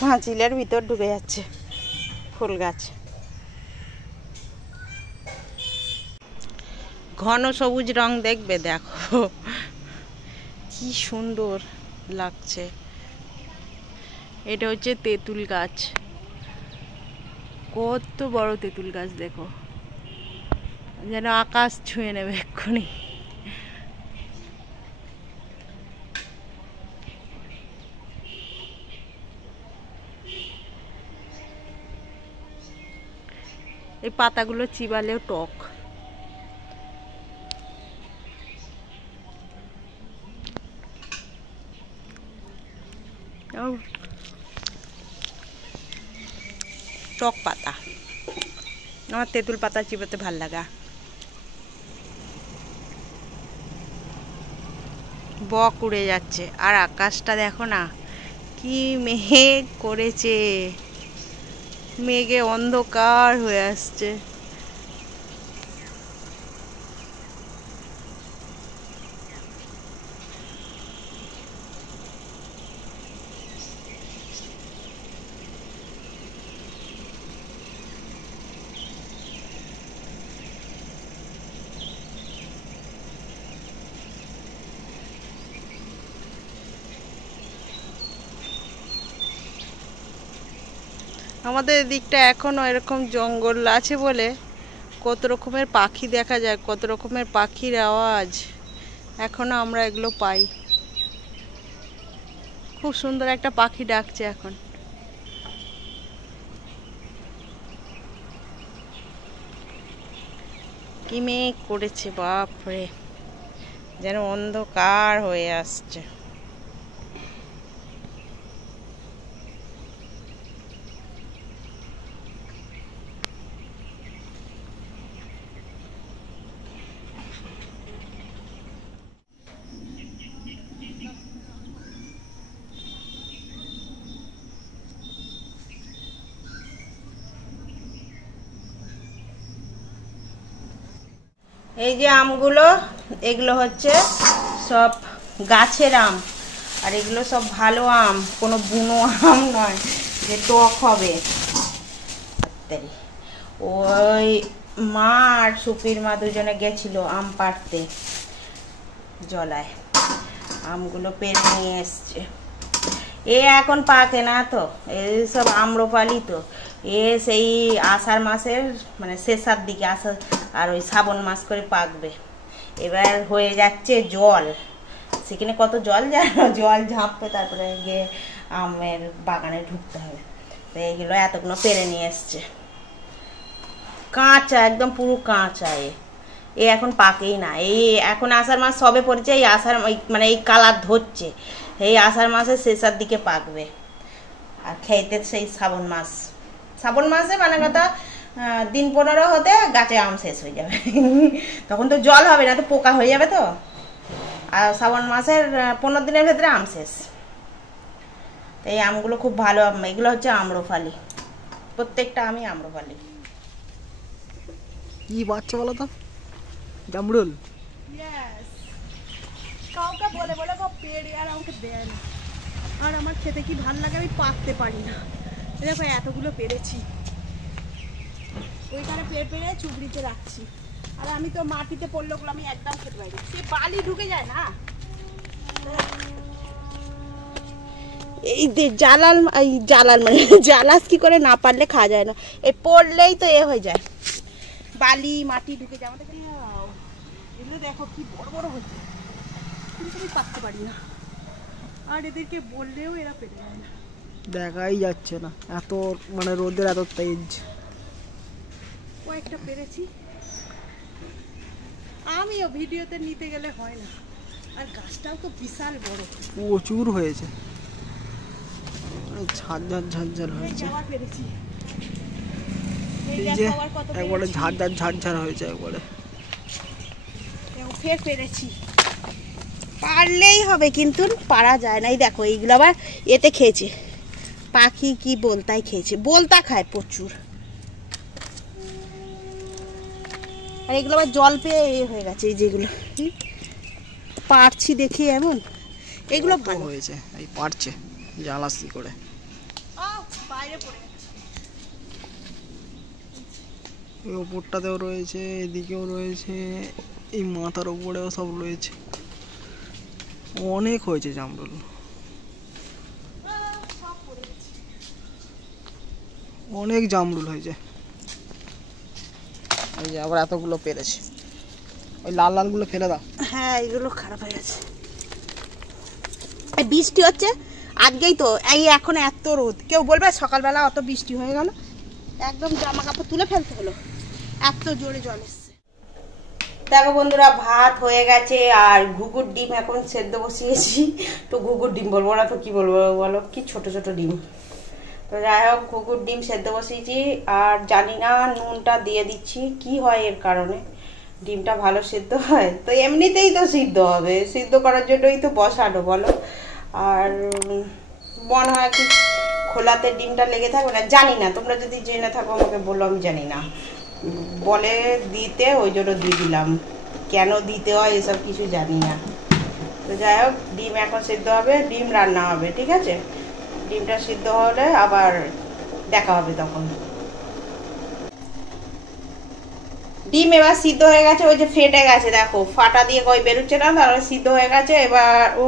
পাঁচিলের ভিতর ঢুকে যাচ্ছে ফুল গাছ। ঘন সবুজ রং দেখবে, দেখো কি সুন্দর লাগছে। এটা হচ্ছে তেঁতুল গাছ, কত বড় তেঁতুল গাছ দেখো, যেন আকাশ ছুঁয়ে নেবে এক্ষুনি। এই পাতাগুলো চিবালেও টক। টক পাতা, আমার তেঁতুল পাতা চিবাতে ভাল লাগা। বক উড়ে যাচ্ছে, আর আকাশটা দেখো না কি মেঘ করেছে, মেঘে অন্ধকার হয়ে আসছে। আমাদের এদিকটা এখনো এরকম জঙ্গল আছে বলে কত রকমের পাখি দেখা যায়, কত রকমের পাখির আওয়াজ এখনো আমরা এগুলো পাই। খুব সুন্দর একটা পাখি ডাকছে এখন। কি মেঘ করেছে বাপরে, যেন অন্ধকার হয়ে আসছে। এই যে আমগুলো, এগুলো হচ্ছে সব গাছের আম, আর এগুলো সব ভালো আম, কোনো বুনো আম নয় যে টক হবে। ওই মা আর সুপির মা দুজনে গেছিল আম পাড়তে জলায়, আমগুলো পেড়ে নিয়ে এসছে। এ এখন পাকে না তো, এই সব আম্রপালি তো, এ সেই আষাঢ় মাসের মানে শেষার দিকে আষাঢ় আর ওই শ্রাবণ মাস করে পাকবে। এবার হয়ে যাচ্ছে জল, সেখানে কত জল যায় না, জল ঝাঁপবে তারপরে গিয়ে আমের বাগানে ঢুকতে হবে। তো এইগুলো এতগুলো পেরে নিয়ে এসছে, কাঁচা একদম পুরো কাঁচা। এ এখন পাকেই না, এই এখন আষাঢ় মাস সবে পড়েছে, এই আষাঢ় মানে এই কালার ধরছে, এই আষাঢ় মাসের শেষের দিকে পাকবে। আর খেতে সেই শ্রাবণ মাস, শ্রাবণ মাসে মানে কথা দিন 15 হতে গাছে আম শেষ হয়ে যাবে। তখন তো জল হবে না, তো পোকা হয়ে যাবে তো। আর শ্রাবণ মাসের 15 দিনের ভেতরে আম শেষ। এই আমগুলো খুব ভালো আম, এগুলো হচ্ছে আম্রফালি, প্রত্যেকটা আমই আম্রফালি। কি বাচ্চা বলো তো, জামরুল। কাউকে বলে বলে পেড়ে আর আমাকে দেয় না, আর আমার খেতে কি ভালো লাগে, আমি পাকতে পারি না। দেখো এতগুলো পেরেছি, ওইখানে পেড়ে চুবড়িতে রাখছি, আর আমি তো মাটিতে পড়লো আমি একদম খেতে পারি না, সে বালি ঢুকে যায় না। এই জালাল মানে জালাস কি করে না পারলে খাওয়া যায় না, এই পড়লেই তো এ হয়ে যায়, বালি মাটি ঢুকে যায়। আমাদের এগুলো দেখো কি বড় বড় হচ্ছে, কিন্তু আমি পাকতে পারি না, আর এদেরকে বললেও এরা পেরে যায় না, দেখাই যাচ্ছে না, এত মানে রোদের এত তেজ। কয়েকটা পেরেছি, আমিও ভিডিওতে নিতে গেলে হয় না, আর গাছটাও তো বিশাল বড়, প্রচুর হয়েছে, ঝাঁঝার ঝাঁঝার হয়েছে, পেরেছি একবারে ঝাঁঝার ঝাঁঝার হয়েছে একবারে। ফের পেরেছি, পারলেই হবে কিন্তু পারা যায় না। এই দেখো এইগুলো আবার এতে খেয়েছে, পাখি কি বলতাই খেয়েছে, বলতা খায় প্রচুর, আর এগুলো আবার জল পেয়ে হয়ে গেছে। এই যেগুলো পারছি দেখি এমন, এগুলো ভালো হয়েছে, এই পারছে জালাসি করে। বাইরে পড়ে যাচ্ছে। এই ওপরটাতেও রয়েছে, এদিকেও রয়েছে, এই মাথার ওপরেও সব রয়েছে। অনেক হয়েছে জামরুল, অনেক জামরুল হয়েছে। এই যে আবার এতগুলো পেরেছে। ওই লাল লালগুলো ফেলে দাও। হ্যাঁ এগুলো খারাপ হয়ে গেছে। এই বৃষ্টি হচ্ছে আজকেই তো, এই এখন এত রোদ, কেউ বলবে সকালবেলা অত বৃষ্টি হয়ে গেল, একদম জামা কাপড় তুলে ফেলতে হলো, এত জোরে জল এসছে। দেখো বন্ধুরা, ভাত হয়ে গেছে আর ঘুঘুর ডিম এখন সেদ্ধ বসিয়েছি। তো ঘুঘুর ডিম বলবো না তো কি বলবো বলো, কি ছোট ছোট ডিম। তো যাই হোক, ঘুঘুর ডিম সেদ্ধ বসিয়েছি আর জানি না নুনটা দিয়ে দিচ্ছি, কি হয় এর কারণে ডিমটা ভালো সিদ্ধ হয়। তো এমনিতেই তো সিদ্ধ হবে, সিদ্ধ করার জন্যই তো বসানো বলো। আর মনে হয় কি খোলাতে ডিমটা লেগে থাকবে না, জানি না, তোমরা যদি জেনে থাকো আমাকে বলো, আমি জানি না। বলে দিতে, ওই জন্য দিয়ে দিলাম, কেন দিতে হয় এসব কিছু জানি না। তো যাই হোক, ডিম এখন সিদ্ধ হবে, ডিম রান্না হবে, ঠিক আছে। ডিমটা সিদ্ধ হলে আবার দেখা হবে তখন। ডিম এবার সিদ্ধ হয়ে গেছে, ওই যে ফেটে গেছে, দেখো ফাটা দিয়ে কই বেরোচ্ছে না, তারপরে সিদ্ধ হয়ে গেছে। এবার ও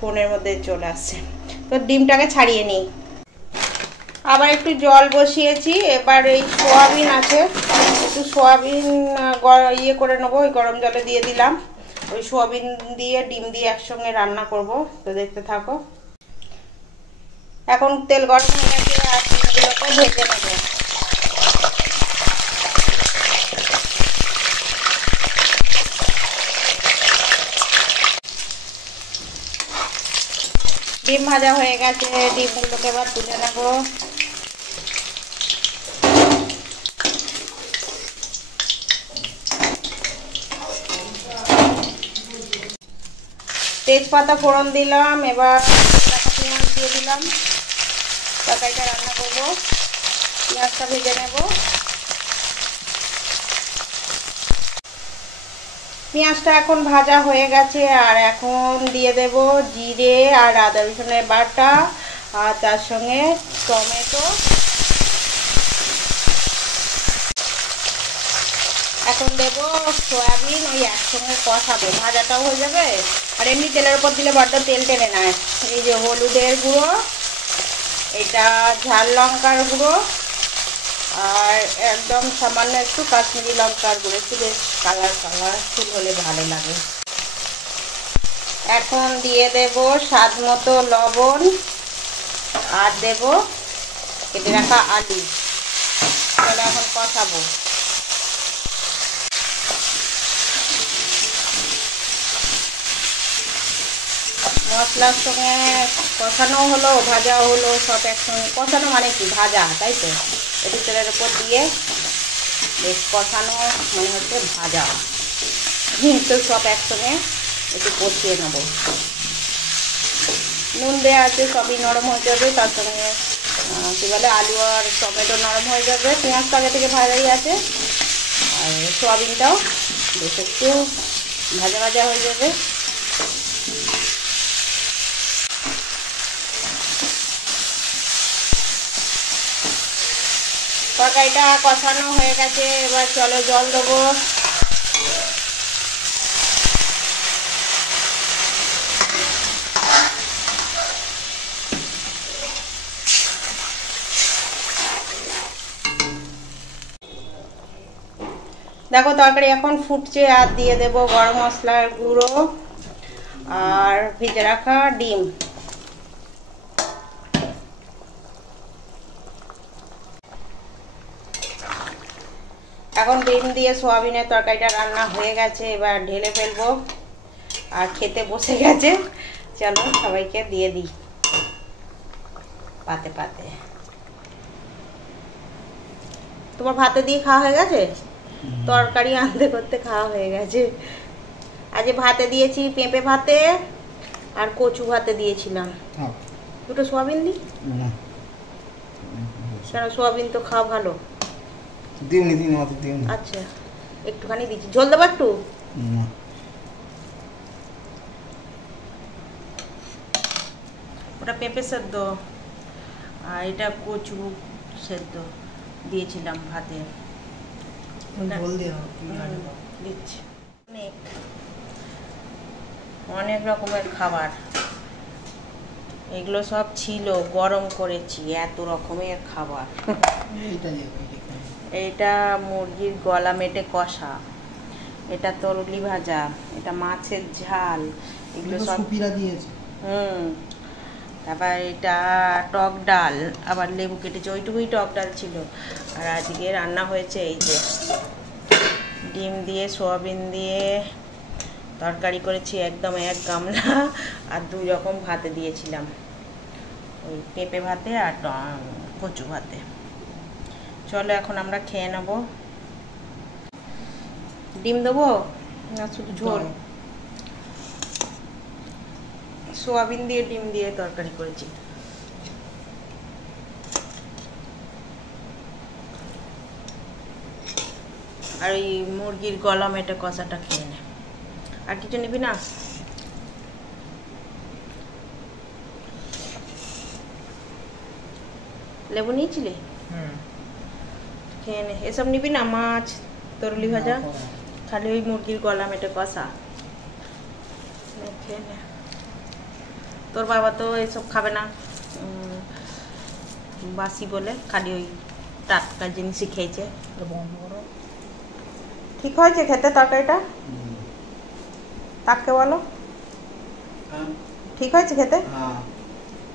ফোনের মধ্যে চলে আসছে। তো ডিমটাকে ছাড়িয়ে নিই। আবার একটু জল বসিয়েছি, এবার এই সোয়াবিন আছে, একটু সোয়াবিন ইয়ে করে নেবো, ওই গরম জলে দিয়ে দিলাম। ওই সোয়াবিন দিয়ে ডিম দিয়ে একসঙ্গে রান্না করব, তো দেখতে থাকো। এখন তেল গরম হয়ে গেছে আর ডিমগুলোকে ভেজে নেবো। ডিম ভাজা হয়ে গেছে, ডিমগুলোকে এবার তুলে নেব। তেজপাতা ফোড়ন দিলাম, এবার পেঁয়াজ দিয়ে দিলাম। তরকারিটা রান্না করবো, পেঁয়াজটা ভেজে নেব। পেঁয়াজটা এখন ভাজা হয়ে গেছে আর এখন দিয়ে দেব জিরে আর আদা রসুনের বাটা, আর তার সঙ্গে টমেটো। এখন দেব সয়াবিন, ওই একসঙ্গে কষাবো, ভাজাটাও হয়ে যাবে আর এমনি তেলের উপর দিলে বড্ড তেল টেনে নেয়। এই যে হলুদের গুঁড়ো, এটা ঝাল লঙ্কার গুঁড়ো, আর একদম সামান্য একটু কাশ্মীরি লঙ্কার গুঁড়ো, একটু বেশ কালারফুল হলে ভালো লাগে। এখন দিয়ে দেব স্বাদ মতো লবণ আর দেব কেটে রাখা আলু। তাহলে এখন কষাবো। মশলার সঙ্গে কষানো হলো, ভাজাও হলো, সব একসঙ্গে। কষানো মানে কি ভাজা, তাই তো। একটু তেলের উপর দিয়ে বেশ কষানো মানে হচ্ছে ভাজা, তো সব একসঙ্গে একটু কষিয়ে নেব। নুন দেওয়া আছে, সবই নরম হয়ে যাবে, তার সঙ্গে কী বলে আলু আর টমেটো নরম হয়ে যাবে। পেঁয়াজটা আগে থেকে ভাজাই আছে আর সোয়াবিনটাও বেশ একটু ভাজা ভাজা হয়ে যাবে। তরকারিটা কষানো হয়ে গেছে, এবার চলো জল দেবো। দেখো তরকারি এখন ফুটছে, আর দিয়ে দেব গরম মশলার গুঁড়ো আর ভেজে রাখা ডিম। এখন ডিম দিয়ে সোয়াবিনের তরকারিটা রান্না হয়ে গেছে, এবার ঢেলে ফেলবো আর খেতে বসে গেছে। চলো সবাইকে দিয়ে দিই পাতে পাতে। তোমার ভাতে দিয়ে খাওয়া হয়ে গেছে? তরকারি আনতে করতে খাওয়া হয়ে গেছে। আজ ভাতে দিয়েছি, পেঁপে ভাতে আর কচু ভাতে দিয়েছিলাম। দুটো সোয়াবিন দিই কেন? সোয়াবিন তো খাওয়া ভালো। আচ্ছা একটুখানি দিচ্ছি, ঝোল দেবো একটু। ওটা পেঁপে সেদ্ধ আর এটা কচু সেদ্ধ দিয়েছিলাম ভাতে। দিচ্ছি অনেক রকমের খাবার, এগুলো সব ছিল, গরম করেছি, এত রকমের খাবার। এটা মুরগির গলা মেটে কষা, এটা তরুলি ভাজা, এটা মাছের ঝাল, এগুলো সব দিয়েছে। তারপর এটা টক ডাল, আবার লেবু কেটেছে, ওইটুকুই টক ডাল ছিল। আর আজকে রান্না হয়েছে এই যে ডিম দিয়ে সোয়াবিন দিয়ে তরকারি করেছি, একদম 1 গামলা, আর 2 রকম ভাতে দিয়েছিলাম, ওই পেঁপে ভাতে আর কচু ভাতে। চলো এখন আমরা খেয়ে নেব। ডিম দেবো না শুধু ঝোল? সোয়াবিন দিয়ে ডিম দিয়ে তরকারি করেছি। আর ওই মুরগির গলা মেটে কষাটা খেয়ে নে। আর কিছু নিবি না? লেবু নিয়েছিলি? খেয়ে নে। এসব নিবি না? মাছ, তরুলি ভাজা, খালি ওই মুরগির গলা মেটে কষা খেয়ে নে। তোর বাবা তো এসব খাবে না, বাসি বলে, খালি ওই টাটকা জিনিসই খেয়েছে। ঠিক হয়েছে খেতে তরকারিটা? তাকে বলো ঠিক হয়েছে খেতে?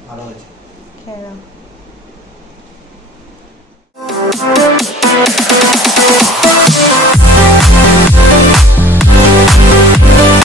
ভালো হয়েছে। খেয়ে নাও।